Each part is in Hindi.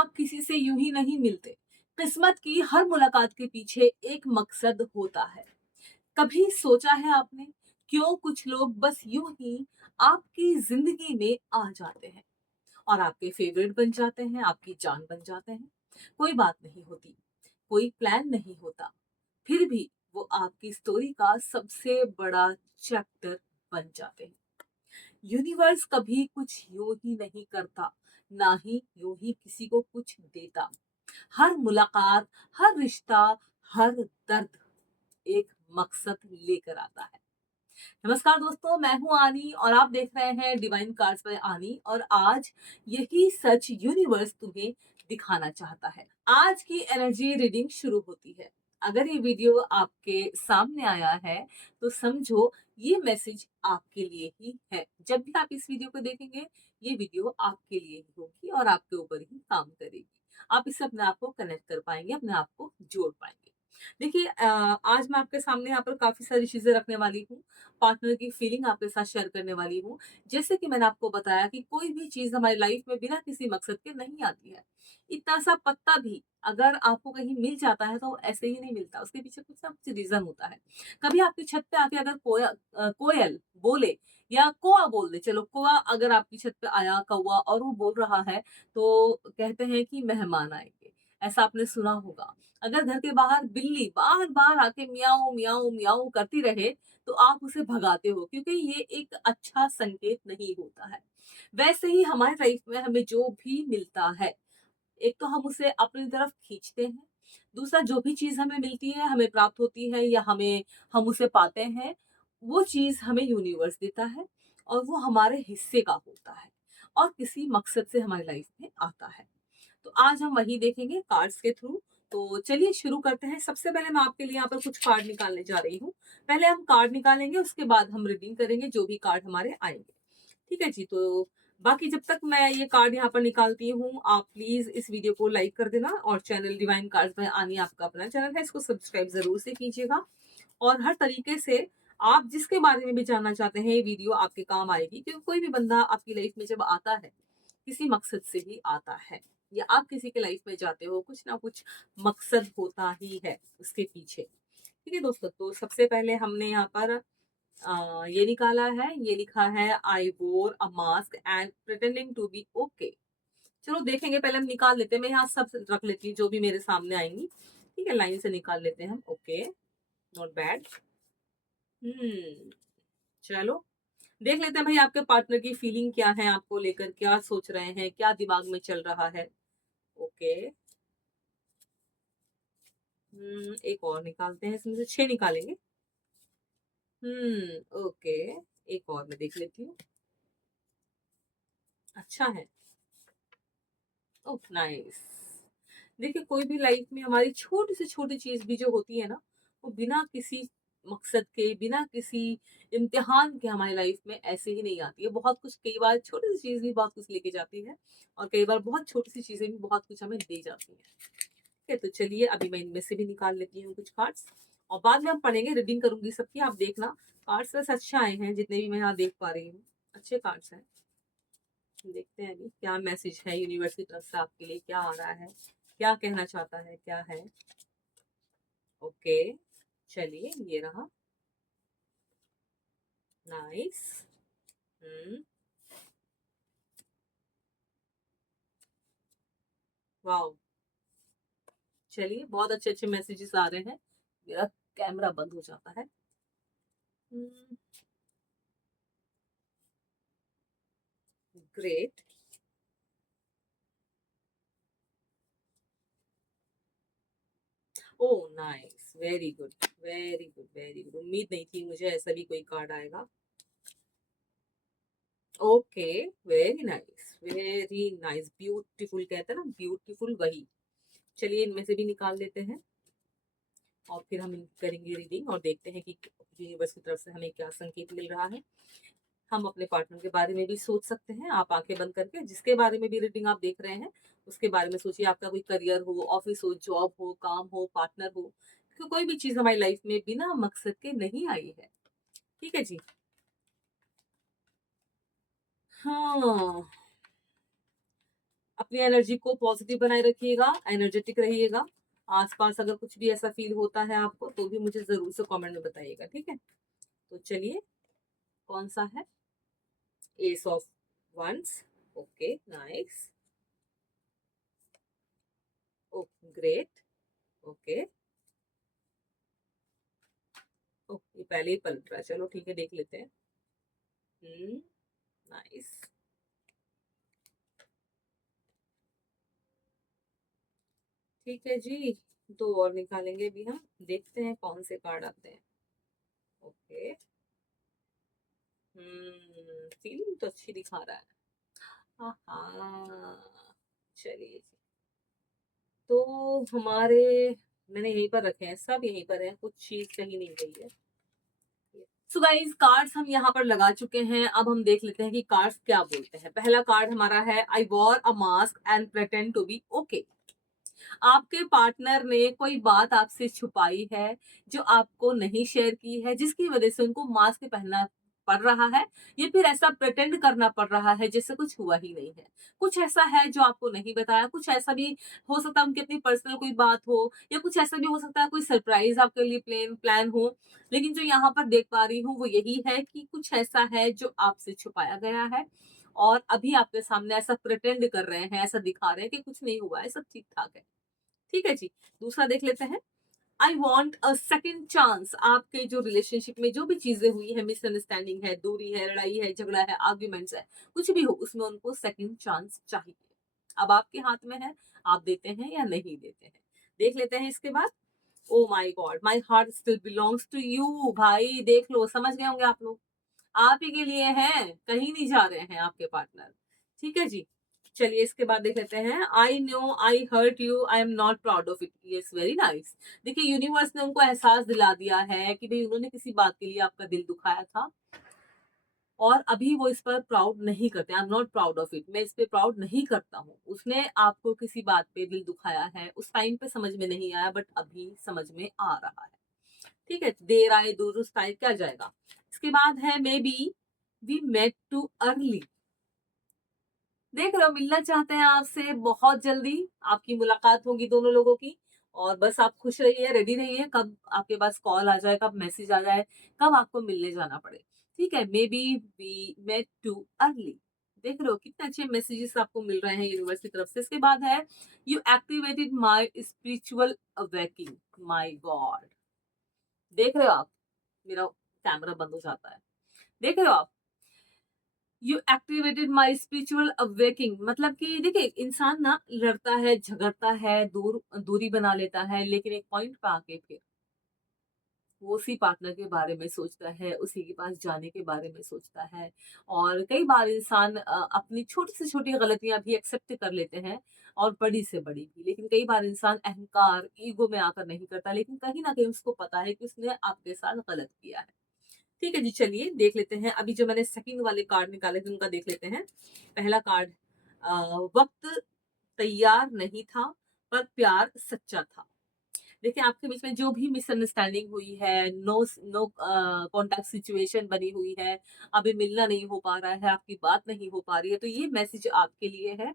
आप किसी से यूं ही नहीं मिलते। किस्मत की हर मुलाकात के पीछे एक मकसद होता है। कभी सोचा है आपने क्यों कुछ लोग बस यूं ही आपकी जिंदगी में आ जाते हैं और आपके फेवरेट बन जाते हैं, आपकी जान बन जाते हैं। कोई बात नहीं होती, कोई प्लान नहीं होता, फिर भी वो आपकी स्टोरी का सबसे बड़ा चैप्टर बन जाते हैं। यूनिवर्स कभी कुछ यूं ही नहीं करता, ना ही यूं ही किसी को कुछ देता। हर मुलाकात, हर रिश्ता, हर दर्द एक मकसद लेकर आता है। नमस्कार दोस्तों, मैं हूं आनी और आप देख रहे हैं डिवाइन कार्ड्स बाय आनी। और आज यही सच यूनिवर्स तुम्हें दिखाना चाहता है। आज की एनर्जी रीडिंग शुरू होती है। अगर ये वीडियो आपके सामने आया है तो समझो ये मैसेज आपके लिए ही है। जब भी आप इस वीडियो को देखेंगे, ये वीडियो आपके लिए ही होगी और आपके ऊपर ही काम करेगी। आप इससे अपने आप को कनेक्ट कर पाएंगे, अपने आप को जोड़ पाएंगे। देखिए, आज मैं आपके सामने यहाँ पर काफी सारी चीजें रखने वाली हूँ। पार्टनर की फीलिंग आपके साथ शेयर करने वाली हूँ। जैसे कि मैंने आपको बताया कि कोई भी चीज हमारी लाइफ में बिना किसी मकसद के नहीं आती है। इतना सा पत्ता भी अगर आपको कहीं मिल जाता है तो ऐसे ही नहीं मिलता, उसके पीछे कुछ ना कुछ रीजन होता है। कभी आपकी छत पे आके अगर कोयल बोले या कोआ बोल दे, चलो कोआ अगर आपकी छत पे आया कौआ और वो बोल रहा है तो कहते हैं कि मेहमान आएंगे। ऐसा आपने सुना होगा। अगर घर के बाहर बिल्ली बार बार आके मियाऊ मियाऊ मियाऊ करती रहे तो आप उसे भगाते हो, क्योंकि ये एक अच्छा संकेत नहीं होता है। वैसे ही हमारी लाइफ में हमें जो भी मिलता है, एक तो हम उसे अपनी तरफ खींचते हैं। दूसरा, जो भी चीज हमें मिलती है, हमें प्राप्त होती है या हम उसे पाते हैं, वो चीज हमें यूनिवर्स देता है और वो हमारे हिस्से का होता है और किसी मकसद से हमारी लाइफ में आता है। तो आज हम वही देखेंगे कार्ड्स के थ्रू। तो चलिए शुरू करते हैं। सबसे पहले मैं आपके लिए यहाँ पर कुछ कार्ड निकालने जा रही हूँ। पहले हम कार्ड निकालेंगे, उसके बाद हम रीडिंग करेंगे जो भी कार्ड हमारे आएंगे। ठीक है जी। तो बाकी जब तक मैं ये कार्ड यहाँ पर निकालती हूँ, आप प्लीज इस वीडियो को लाइक कर देना और चैनल डिवाइन कार्ड्स बाय आनी आपका अपना चैनल है, इसको सब्सक्राइब जरूर से कीजिएगा। और हर तरीके से आप जिसके बारे में भी जानना चाहते हैं, ये वीडियो आपके काम आएगी, क्योंकि कोई भी बंदा आपकी लाइफ में जब आता है किसी मकसद से ही आता है, या आप किसी के लाइफ में जाते हो कुछ ना कुछ मकसद होता ही है उसके पीछे। ठीक है दोस्तों, तो सबसे पहले हमने यहाँ पर ये निकाला है। ये लिखा है I wore a mask and pretending to be okay. चलो देखेंगे, पहले हम निकाल लेते हैं। मैं यहाँ सब रख लेती हूँ जो भी मेरे सामने आएंगी। ठीक है, लाइन से निकाल लेते हैं हम। Okay, not bad. चलो देख लेते हैं भाई, आपके पार्टनर की फीलिंग क्या है, आपको लेकर क्या सोच रहे हैं, क्या दिमाग में चल रहा है। ओके। एक और निकालते हैं, इसमें से 6 निकालेंगे। ओके, एक और मैं देख लेती हूँ। अच्छा है। Oh nice. देखिए, कोई भी लाइफ में हमारी छोटी से छोटी चीज भी जो होती है ना, वो बिना किसी मकसद के, बिना किसी इम्तिहान के हमारी लाइफ में ऐसे ही नहीं आती है। बहुत कुछ, कई बार छोटी सी चीज भी बहुत कुछ लेके जाती है और कई बार बहुत छोटी सी चीजें भी बहुत कुछ हमें दे जाती है। ठीक है, तो चलिए अभी मैं इनमें से भी निकाल लेती हूँ कुछ कार्ड्स और बाद में हम पढ़ेंगे, रीडिंग करूंगी सबकी। आप देखना, कार्ड्स बस अच्छे आए हैं जितने भी मैं यहाँ देख पा रही हूँ, अच्छे कार्ड्स हैं। देखते हैं अभी क्या मैसेज है यूनिवर्स की तरफ से आपके लिए, क्या आ रहा है, क्या कहना चाहता है, क्या है। ओके, चलिए ये रहा। नाइस। हम्म, वाओ। चलिए, बहुत अच्छे अच्छे मैसेजेस आ रहे हैं। मेरा कैमरा बंद हो जाता है। Great. Oh nice, very good, very good, very good. उम्मीद नहीं थी मुझे ऐसा भी कोई कार्ड आएगा। Okay, very nice, very nice, beautiful कहते हैं ना, ब्यूटीफुल वही। चलिए इनमें से भी निकाल लेते हैं और फिर हम करेंगे रीडिंग और देखते हैं कि यूनिवर्स की तरफ से हमें क्या संकेत मिल रहा है। हम अपने पार्टनर के बारे में भी सोच सकते हैं। आप आंखें बंद करके जिसके बारे में भी रीडिंग आप देख रहे हैं उसके बारे में सोचिए। आपका कोई करियर हो, ऑफिस हो, जॉब हो, काम हो, पार्टनर हो, तो कोई भी चीज हमारी लाइफ में बिना मकसद के नहीं आई है। ठीक है जी। हाँ, अपनी एनर्जी को पॉजिटिव बनाए रखिएगा, एनर्जेटिक रहिएगा। आसपास अगर कुछ भी ऐसा फील होता है आपको तो भी मुझे जरूर से कमेंट में बताइएगा, ठीक है। तो चलिए, कौन सा है? Ace of ones. Okay, nice. Oh, great. Okay. Oh, ये पहले ही पलट रहा है, चलो ठीक है, देख लेते हैं। नाइस। ठीक है जी, दो और निकालेंगे भी हम, देखते हैं कौन से कार्ड आते हैं। ओके। फीलिंग तो अच्छी दिखा रहा है। हाँ हाँ, चलिए जी। तो हमारे, मैंने यहीं पर रखे हैं, सब यहीं पर है, कुछ चीज कहीं नहीं गई है। सो गाइस, कार्ड्स हम यहाँ पर लगा चुके हैं। अब हम देख लेते हैं कि कार्ड्स क्या बोलते हैं। पहला कार्ड हमारा है, I wore a mask and pretend to be okay. आपके पार्टनर ने कोई बात आपसे छुपाई है, जो आपको नहीं शेयर की है, जिसकी वजह से उनको मास्क पहनना पड़ रहा है, या फिर ऐसा प्रिटेंड करना पड़ रहा है जैसे कुछ हुआ ही नहीं है। कुछ ऐसा है जो आपको नहीं बताया, कुछ ऐसा भी हो सकता है उनकी अपनी पर्सनल कोई बात हो, या कुछ ऐसा भी हो सकता है कोई सरप्राइज आपके लिए प्लान प्लान हो। लेकिन जो यहाँ पर देख पा रही हूँ वो यही है कि कुछ ऐसा है जो आपसे छुपाया गया है, और अभी आपके सामने ऐसा प्रिटेंड कर रहे हैं, ऐसा दिखा रहे हैं कि कुछ नहीं हुआ है, सब ठीक ठाक है। ठीक है जी। दूसरा देख लेते हैं, I want a second chance. आपके जो रिलेशनशिप में जो भी चीजें हुई है, मिसअंडरस्टैंडिंग है, दूरी है, लड़ाई है, झगड़ा है, आर्ग्यूमेंट्स है, कुछ भी हो, उसमें उनको सेकेंड चांस चाहिए। अब आपके हाथ में है, आप देते हैं या नहीं देते हैं। देख लेते हैं इसके बाद। Oh my god, my heart still belongs to you. भाई देख लो, समझ गए होंगे आप लोग, आप ही के लिए हैं, कहीं नहीं जा रहे हैं आपके पार्टनर। ठीक है जी। चलिए इसके बाद देख लेते हैं, I know I hurt you, I am not proud of it. Yes, very nice. देखिए, यूनिवर्स ने उनको एहसास दिला दिया है कि भाई उन्होंने किसी बात के लिए आपका दिल दुखाया था, और अभी वो इस पर प्राउड नहीं करते। आई am not proud of it, मैं इस पे प्राउड नहीं करता हूँ। उसने आपको किसी बात पे दिल दुखाया है, उस टाइम पे समझ में नहीं आया, बट अभी समझ में आ रहा है। ठीक है, देर आए दुरुस्त आए, क्या जाएगा। इसके बाद है, maybe we met too early. देख रहे हो, मिलना चाहते हैं आपसे बहुत जल्दी, आपकी मुलाकात होगी दोनों लोगों की। और बस आप खुश रहिए, रेडी रहिए, कब आपके पास कॉल आ जाए, कब मैसेज आ जाए, कब आपको मिलने जाना पड़े। ठीक है, maybe we met too early. देख रहे हो कितने अच्छे मैसेजेस आपको मिल रहे हैं यूनिवर्स की तरफ से। इसके बाद है, you activated my spiritual awaking. My God, देख रहे हो आप, मेरा कैमरा बंद हो जाता है, देख रहे हो आप, you activated my spiritual awaking. मतलब कि देखिए, इंसान ना लड़ता है, झगड़ता है, दूरी बना लेता है, लेकिन एक पॉइंट पे आके फिर वो उसी पार्टनर के बारे में सोचता है, उसी के पास जाने के बारे में सोचता है। और कई बार इंसान अपनी छोटी से छोटी गलतियां भी एक्सेप्ट कर लेते हैं, और बड़ी से बड़ी भी। लेकिन कई बार इंसान अहंकार, ईगो में आकर नहीं करता, लेकिन कहीं ना कहीं उसको पता है कि उसने आपके साथ गलत किया है। ठीक है जी, चलिए देख लेते हैं। अभी जो मैंने सेकंड वाले कार्ड निकाले थे उनका देख लेते हैं। पहला कार्ड, वक्त तैयार नहीं था, पर प्यार सच्चा था। देखिए, आपके बीच में जो भी मिसअंडरस्टैंडिंग हुई है, नो नो कॉन्टैक्ट सिचुएशन बनी हुई है, अभी मिलना नहीं हो पा रहा है, आपकी बात नहीं हो पा रही है, तो ये मैसेज आपके लिए है।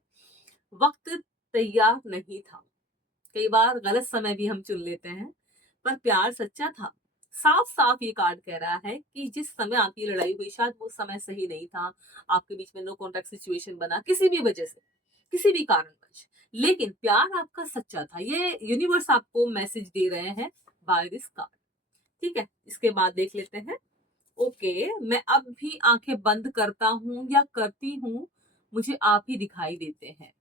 वक्त तैयार नहीं था। कई बार गलत समय भी हम चुन लेते हैं, पर प्यार सच्चा था। साफ साफ ये कार्ड कह रहा है कि जिस समय आपकी लड़ाई हुई, शायद वो समय सही नहीं था, आपके बीच में नो कॉन्टैक्ट सिचुएशन बना किसी भी वजह से, किसी भी कारणवश, लेकिन प्यार आपका सच्चा था। ये यूनिवर्स आपको मैसेज दे रहे हैं बाय दिस कार्ड। ठीक है, इसके बाद देख लेते हैं। ओके, मैं अब भी आंखें बंद करता हूं या करती हूँ, मुझे आप ही दिखाई देते हैं।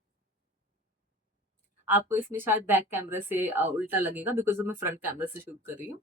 आपको इसमें शायद बैक कैमरा से उल्टा लगेगा, बिकॉज मैं फ्रंट कैमरा से शूट कर रही हूँ।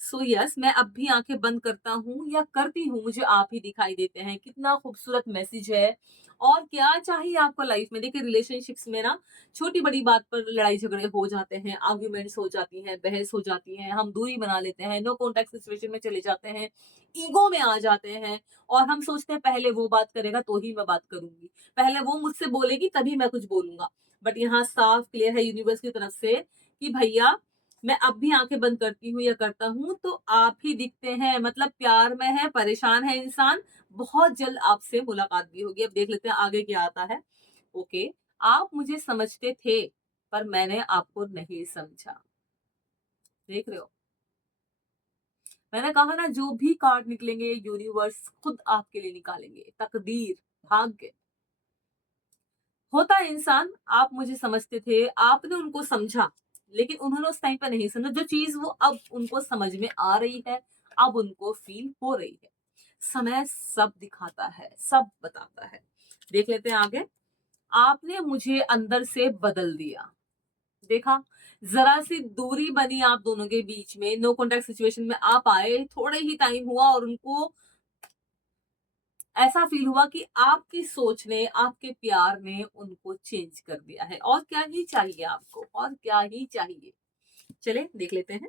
सो यस, मैं अब भी आंखें बंद करता हूँ या करती हूँ, मुझे आप ही दिखाई देते हैं। कितना खूबसूरत मैसेज है। और क्या चाहिए आपको लाइफ में। देखिए, रिलेशनशिप्स में ना छोटी बड़ी बात पर लड़ाई झगड़े हो जाते हैं, आर्ग्यूमेंट्स हो जाती हैं, बहस हो जाती है, हम दूरी बना लेते हैं, नो कॉन्टेक्ट सिचुएशन में चले जाते हैं, ईगो में आ जाते हैं, और हम सोचते हैं पहले वो बात करेगा तो ही मैं बात करूंगी, पहले वो मुझसे बोलेगी तभी मैं कुछ बोलूंगा। बट यहाँ साफ क्लियर है यूनिवर्स की तरफ से कि भैया, मैं अब भी आंखें बंद करती हूँ या करता हूँ तो आप ही दिखते हैं। मतलब प्यार में है, परेशान है इंसान, बहुत जल्द आपसे मुलाकात भी होगी। अब देख लेते हैं आगे क्या आता है। ओके, आप मुझे समझते थे, पर मैंने आपको नहीं समझा। देख रहे हो? मैंने कहा ना, जो भी कार्ड निकलेंगे यूनिवर्स खुद आपके लिए निकालेंगे। तकदीर, भाग्य, होता है इंसान। आप मुझे समझते थे, आपने उनको समझा, लेकिन उन्होंने उस टाइम पे नहीं समझा। जो चीज वो अब उनको समझ में आ रही है, अब उनको फील हो रही है। समय सब दिखाता है, सब बताता है। देख लेते हैं आगे। आपने मुझे अंदर से बदल दिया। देखा, जरा सी दूरी बनी आप दोनों के बीच में, नो कॉन्टेक्ट सिचुएशन में आप आए, थोड़े ही टाइम हुआ और उनको ऐसा फील हुआ कि आपकी सोच ने, आपके प्यार ने उनको चेंज कर दिया है। और क्या ही चाहिए आपको, और क्या ही चाहिए। चले देख लेते हैं।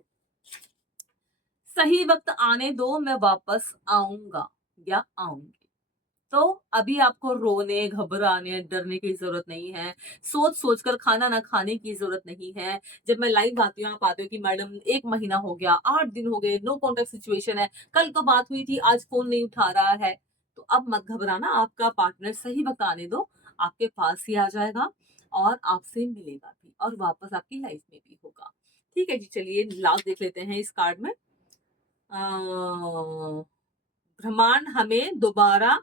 सही वक्त आने दो, मैं वापस आऊंगा या आऊंगी। तो अभी आपको रोने, घबराने, डरने की जरूरत नहीं है। सोच सोच कर खाना ना खाने की जरूरत नहीं है। जब मैं लाइव आती हूँ, आप आते हो कि मैडम 1 महीना हो गया, 8 दिन हो गए, नो कॉन्टेक्ट सिचुएशन है, कल तो बात हुई थी, आज फोन नहीं उठा रहा है। तो अब मत घबराना, आपका पार्टनर सही वक्त आने दो, आपके पास ही आ जाएगा और आपसे मिलेगा भी और वापस आपकी लाइफ में भी होगा। ठीक है जी, चलिए लास्ट देख लेते हैं इस कार्ड में। ब्रह्मांड हमें दोबारा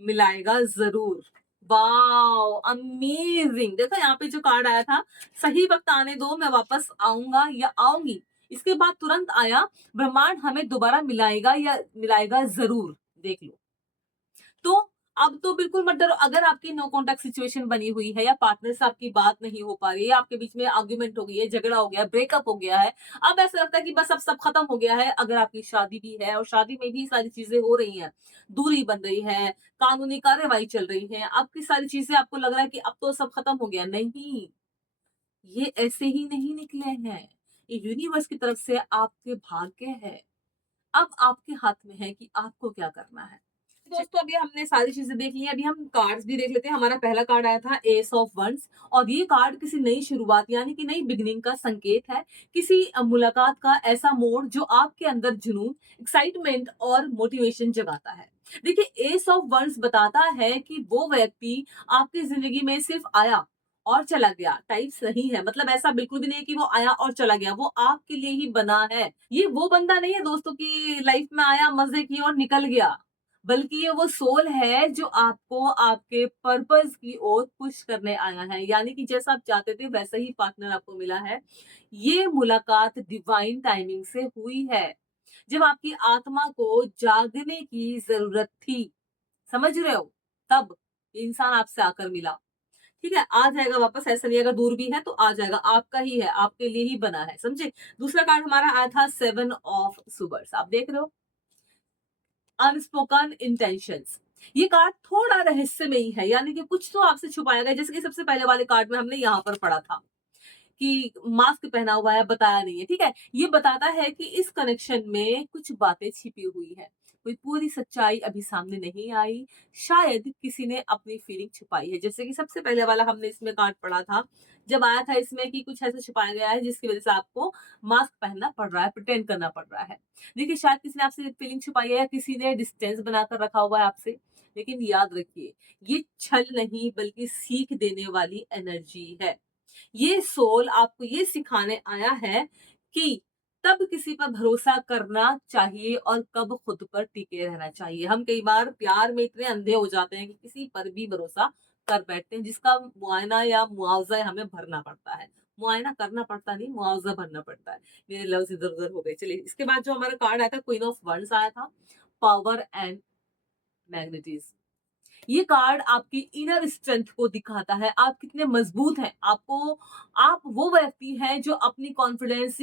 मिलाएगा जरूर। Wow, amazing. देखो यहाँ पे जो कार्ड आया था, सही वक्त आने दो, मैं वापस आऊंगा या आऊंगी, इसके बाद तुरंत आया ब्रह्मांड हमें दोबारा मिलाएगा या मिलाएगा जरूर। देख लो। तो अब तो बिल्कुल मत डरो। अगर आपकी नो कॉन्टेक्ट सिचुएशन बनी हुई है या पार्टनर से आपकी बात नहीं हो पा रही है, आपके बीच में आर्ग्यूमेंट हो गई है, झगड़ा हो गया है, ब्रेकअप हो गया है, अब ऐसा लगता है कि बस अब सब खत्म हो गया है। अगर आपकी शादी भी है और शादी में भी सारी चीजें हो रही हैं, दूरी बन रही है, कानूनी कार्यवाही चल रही है, आपकी सारी चीजें, आपको लग रहा है कि अब तो सब खत्म हो गया, नहीं, ये ऐसे ही नहीं निकले हैं। ये यूनिवर्स की तरफ से आपके भाग्य है। अब आपके हाथ में है कि आपको क्या करना है। दोस्तों, अभी हमने सारी चीजें देख ली हैं, अभी हम कार्ड्स भी देख लेते हैं। हमारा पहला कार्ड आया था एस ऑफ वंस, और ये कार्ड किसी नई शुरुआत यानी कि नई बिगनिंग का संकेत है। किसी मुलाकात का ऐसा मोड़ जो आपके अंदर जुनून, एक्साइटमेंट और मोटिवेशन जगाता है। देखिए, एस ऑफ वंस बताता है कि वो व्यक्ति आपकी जिंदगी में सिर्फ आया और चला गया टाइप्स नहीं है। मतलब ऐसा बिल्कुल भी नहीं है कि वो आया और चला गया, वो आपके लिए ही बना है। ये वो बंदा नहीं है दोस्तों की लाइफ में आया, मजे किए और निकल गया, बल्कि ये वो सोल है जो आपको आपके पर्पस की ओर पुश करने आया है। यानी कि जैसा आप चाहते थे वैसा ही पार्टनर आपको मिला है। ये मुलाकात डिवाइन टाइमिंग से हुई है, जब आपकी आत्मा को जागने की जरूरत थी। समझ रहे हो? तब इंसान आपसे आकर मिला। ठीक है, आ जाएगा वापस, ऐसा नहीं, अगर दूर भी है तो आ जाएगा, आपका ही है, आपके लिए ही बना है। समझे? दूसरा कार्ड हमारा आया था 7 ऑफ सुवर्स। आप देख रहे हो, अनस्पोकन इंटेंशंस। ये कार्ड थोड़ा रहस्यमयी है, यानी कि कुछ तो आपसे छुपाया गया। जैसे कि सबसे पहले वाले कार्ड में हमने यहाँ पर पढ़ा था कि मास्क पहना हुआ है, बताया नहीं है। ठीक है, ये बताता है कि इस कनेक्शन में कुछ बातें छिपी हुई है, कोई पूरी सच्चाई अभी सामने नहीं आई। शायद किसी ने अपनी फीलिंग छुपाई है। जैसे कि सबसे पहले वाला हमने इसमें कार्ड पढ़ा था, जब आया था इसमें कि कुछ ऐसा छुपाया गया है जिसकी वजह से आपको मास्क पहनना पड़ रहा है, प्रिटेंड करना पड़ रहा है। देखिए, शायद किसी ने आपसे फीलिंग छुपाई है या किसी ने डिस्टेंस बनाकर रखा हुआ है आपसे। लेकिन याद रखिए, ये छल नहीं बल्कि सीख देने वाली एनर्जी है। ये सोल आपको ये सिखाने आया है कि तब किसी पर भरोसा करना चाहिए और कब खुद पर टिके रहना चाहिए। हम कई बार प्यार में इतने अंधे हो जाते हैं कि किसी पर भी भरोसा कर बैठते हैं, जिसका मुआयना या मुआवजा हमें भरना पड़ता है। मुआयना करना पड़ता नहीं, मुआवजा भरना पड़ता है। मेरे लफ्ज इधर उधर हो गए। चलिए, इसके बाद जो हमारा कार्ड आया था, क्वीन ऑफ वंड्स आया था, पावर एंड मैग्नेटिज्म। ये कार्ड आपकी इनर स्ट्रेंथ को दिखाता है, आप कितने मजबूत हैं। आपको, आप वो व्यक्ति हैं जो अपनी कॉन्फिडेंस,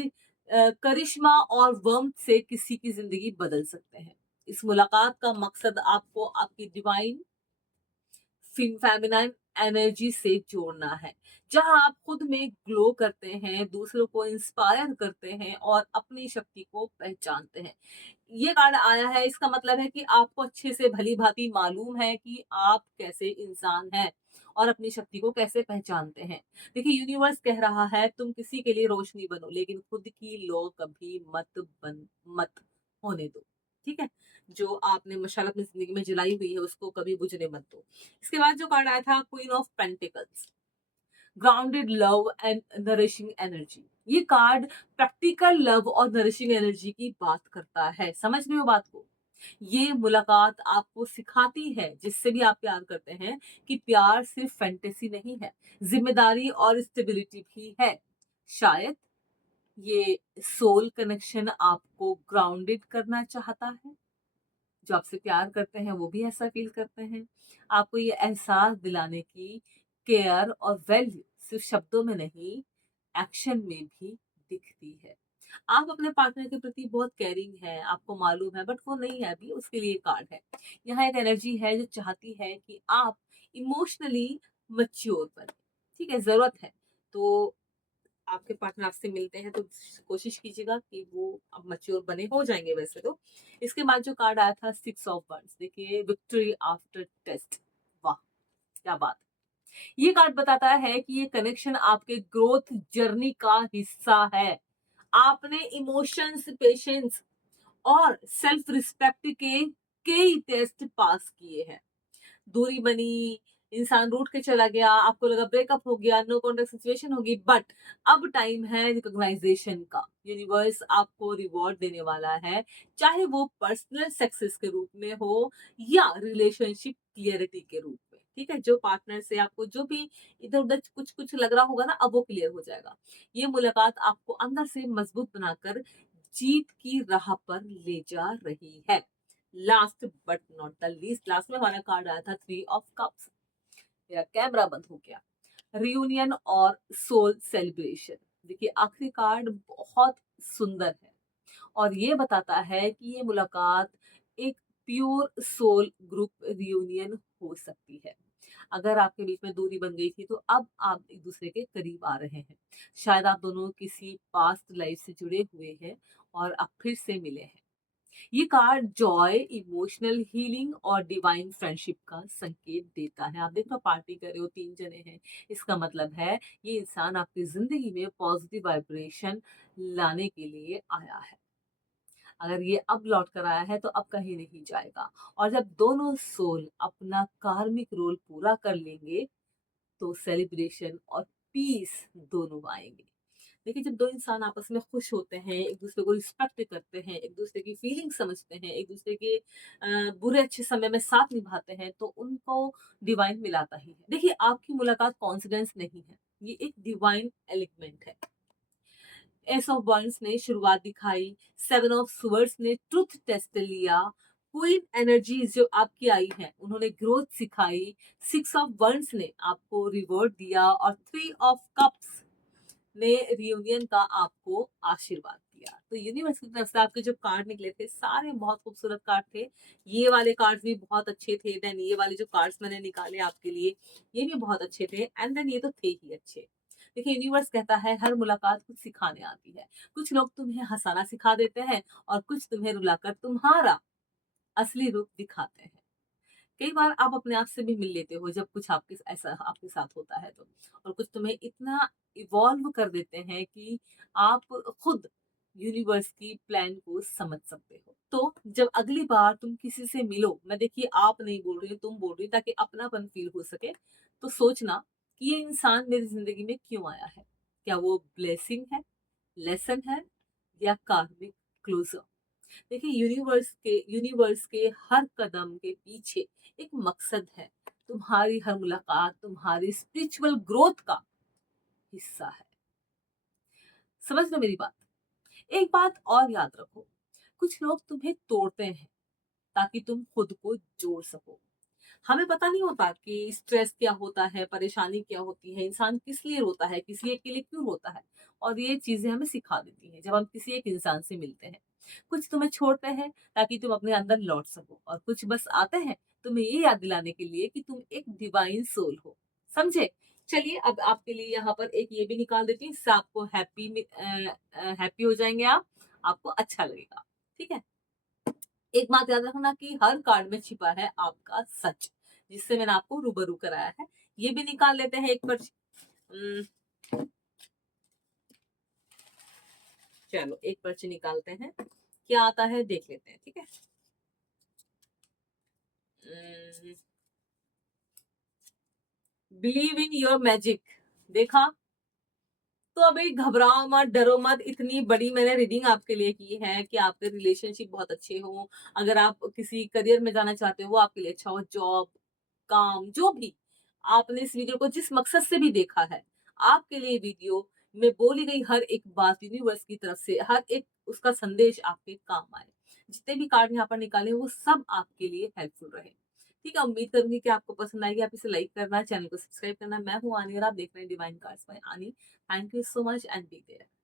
करिश्मा और वर्म से किसी की जिंदगी बदल सकते हैं। इस मुलाकात का मकसद आपको आपकी डिवाइन फेमिनाइन एनर्जी से जोड़ना है, जहां आप खुद में ग्लो करते हैं, दूसरों को इंस्पायर करते हैं और अपनी शक्ति को पहचानते हैं। ये कार्ड आया है, इसका मतलब है कि आपको अच्छे से भली भांति मालूम है कि आप कैसे इंसान हैं और अपनी शक्ति को कैसे पहचानते हैं। देखिए, यूनिवर्स कह रहा है तुम किसी के लिए रोशनी बनो, लेकिन खुद की लो कभी मत होने दो। ठीक है, जो आपने मशाल अपनी जिंदगी में जलाई हुई है उसको कभी बुझने मत दो। इसके बाद जो कार्ड आया था, queen of pentacles. Grounded love and nourishing energy. ये कार्ड प्रैक्टिकल लव और नरिशिंग एनर्जी की बात करता है। समझ रहे हो बात को? ये मुलाकात आपको सिखाती है, जिससे भी आप प्यार करते हैं, कि प्यार सिर्फ फैंटेसी नहीं है, जिम्मेदारी और स्टेबिलिटी भी है। शायद ये सोल कनेक्शन आपको ग्राउंडेड करना चाहता है। जो आपसे प्यार करते हैं वो भी ऐसा फील करते हैं। आपको ये एहसास दिलाने की केयर और वैल्यू सिर्फ शब्दों में नहीं, एक्शन में भी दिखती है। आप अपने पार्टनर के प्रति बहुत केयरिंग है, आपको मालूम है, बट वो नहीं है अभी, उसके लिए कार्ड है। यहाँ एक एनर्जी है जो चाहती है कि आप इमोशनली मैच्योर बने। ठीक है, जरूरत है तो आपके पार्टनर आपसे मिलते हैं तो कोशिश कीजिएगा कि वो अब मैच्योर बने, हो जाएंगे वैसे तो। इसके बाद जो कार्ड आया था 6 ऑफ वंड्स, देखिए विक्ट्री आफ्टर टेस्ट। वाह, क्या बात। ये कार्ड बताता है कि ये कनेक्शन आपके ग्रोथ जर्नी का हिस्सा है। आपने इमोशंस, पेशेंस और सेल्फ रिस्पेक्ट के कई टेस्ट पास किए हैं। दूरी बनी, इंसान रूठ के चला गया, आपको लगा ब्रेकअप हो गया, नो कॉन्टेक्ट सिचुएशन होगी, बट अब टाइम है रिकॉग्नाइजेशन का। यूनिवर्स आपको रिवॉर्ड देने वाला है, चाहे वो पर्सनल सक्सेस के रूप में हो या रिलेशनशिप क्लियरिटी के रूप में। ठीक है, जो पार्टनर से आपको जो भी इधर उधर कुछ कुछ लग रहा होगा ना, अब वो क्लियर हो जाएगा। ये मुलाकात आपको अंदर से मजबूत बनाकर जीत की राह पर ले जा रही है। Last but not the least, last में हमारा कार्ड आया था 3 ऑफ कप्स। मेरा कैमरा बंद हो गया। रियूनियन और सोल सेलिब्रेशन। देखिए आखिरी कार्ड बहुत सुंदर है और ये बताता है कि ये मुलाकात एक प्योर सोल ग्रुप रियूनियन हो सकती है। अगर आपके बीच में दूरी बन गई थी तो अब आप एक दूसरे के करीब आ रहे हैं। शायद आप दोनों किसी पास्ट लाइफ से जुड़े हुए हैं और अब फिर से मिले हैं। ये कार्ड जॉय, इमोशनल हीलिंग और डिवाइन फ्रेंडशिप का संकेत देता है। आप देखो पार्टी कर रहे हो, 3 जने हैं, इसका मतलब है ये इंसान आपकी जिंदगी में पॉजिटिव वाइब्रेशन लाने के लिए आया है। अगर ये अब लौट कर आया है तो अब कहीं नहीं जाएगा। और जब दोनों सोल अपना कार्मिक रोल पूरा कर लेंगे तो सेलिब्रेशन और पीस दोनों आएंगे। देखिए जब दो इंसान आपस में खुश होते हैं, एक दूसरे को रिस्पेक्ट करते हैं, एक दूसरे की फीलिंग समझते हैं, एक दूसरे के बुरे अच्छे समय में साथ निभाते हैं, तो उनको डिवाइन मिलाता ही है। देखिए आपकी मुलाकात कॉन्सिडेंस नहीं है, ये एक डिवाइन एलिमेंट है। एस ऑफ वंस ने शुरुआत दिखाई, 7 ऑफ स्वर्ड्स ने ट्रुथ टेस्ट लिया, क्वीन एनर्जीज जो आपकी आई है उन्होंने ग्रोथ सिखाई, 6 ऑफ वंस ने आपको रिवॉर्ड दिया और 3 ऑफ कप्स ने रियूनियन का आपको आशीर्वाद दिया। तो यूनिवर्स की तरफ से आपके जो कार्ड निकले थे सारे बहुत खूबसूरत कार्ड थे। ये वाले कार्ड्स भी बहुत अच्छे थे, देन ये वाले जो कार्ड्स मैंने निकाले आपके लिए ये भी बहुत अच्छे थे, एंड देन ये तो थे ही अच्छे। देखिए यूनिवर्स कहता है हर मुलाकात कुछ सिखाने आती है। कुछ लोग तुम्हें हंसाना सिखा देते हैं और कुछ तुम्हें रुलाकर तुम्हारा असली रूप दिखाते हैं। कई बार आप अपने आप से भी मिल लेते हो जब कुछ आपके ऐसा आपके साथ होता है तो, और कुछ तुम्हें इतना इवॉल्व कर देते हैं कि आप खुद यूनिवर्स की प्लान को समझ सकते हो। तो जब अगली बार तुम किसी से मिलो, मैं देखिए आप नहीं बोल रही तुम बोल रही, ताकि अपनापन फील हो सके, तो सोचना कि ये इंसान मेरी जिंदगी में क्यों आया है। क्या वो ब्लेसिंग है, लेसन है, या कार्मिक क्लोजर। देखिए यूनिवर्स के हर कदम के पीछे एक मकसद है। तुम्हारी हर मुलाकात तुम्हारी स्पिरिचुअल ग्रोथ का हिस्सा है। समझ लो मेरी बात। एक बात और याद रखो, कुछ लोग तुम्हें तोड़ते हैं ताकि तुम खुद को जोड़ सको। हमें पता नहीं होता कि स्ट्रेस क्या होता है, परेशानी क्या होती है, इंसान किस लिए रोता है, किसी एक के लिए क्यों रोता है, और ये चीजें हमें सिखा देती हैं जब हम किसी एक इंसान से मिलते हैं। कुछ तुम्हें छोड़ते हैं ताकि तुम अपने अंदर लौट सको, और कुछ बस आते हैं तुम्हें ये याद दिलाने के लिए कि तुम एक डिवाइन सोल हो। समझे? चलिए अब आपके लिए यहाँ पर एक ये भी निकाल देती हूँ, इससे आपको हैप्पी हो जाएंगे आप, आपको अच्छा लगेगा। ठीक है, एक बात याद रखना कि हर कार्ड में छिपा है आपका सच, जिससे मैंने आपको रूबरू कराया है। ये भी निकाल लेते हैं एक पर्ची। चलो एक पर्ची निकालते हैं, क्या आता है देख लेते हैं। ठीक है, बिलीव इन योर मैजिक। देखा? तो अभी घबराओ मत, डरो मत, इतनी बड़ी मैंने रीडिंग आपके लिए की है कि आपके रिलेशनशिप बहुत अच्छे हों। अगर आप किसी करियर में जाना चाहते हो, वो आपके लिए अच्छा हो, जॉब, काम, जो भी। आपने इस वीडियो को जिस मकसद से भी देखा है, आपके लिए वीडियो में बोली गई हर एक बात यूनिवर्स की तरफ से, हर एक उसका संदेश आपके काम आए। जितने भी कार्ड यहाँ पर निकाले, वो सब आपके लिए हेल्पफुल रहे। ठीक है, उम्मीद करूँगी कि आपको पसंद आएगी। आप इसे लाइक करना, चैनल को सब्सक्राइब करना। मैं हूँ आनी और आप देख रहे हैं डिवाइन कार्ड्स बाय आनी। Thank you so much and be there.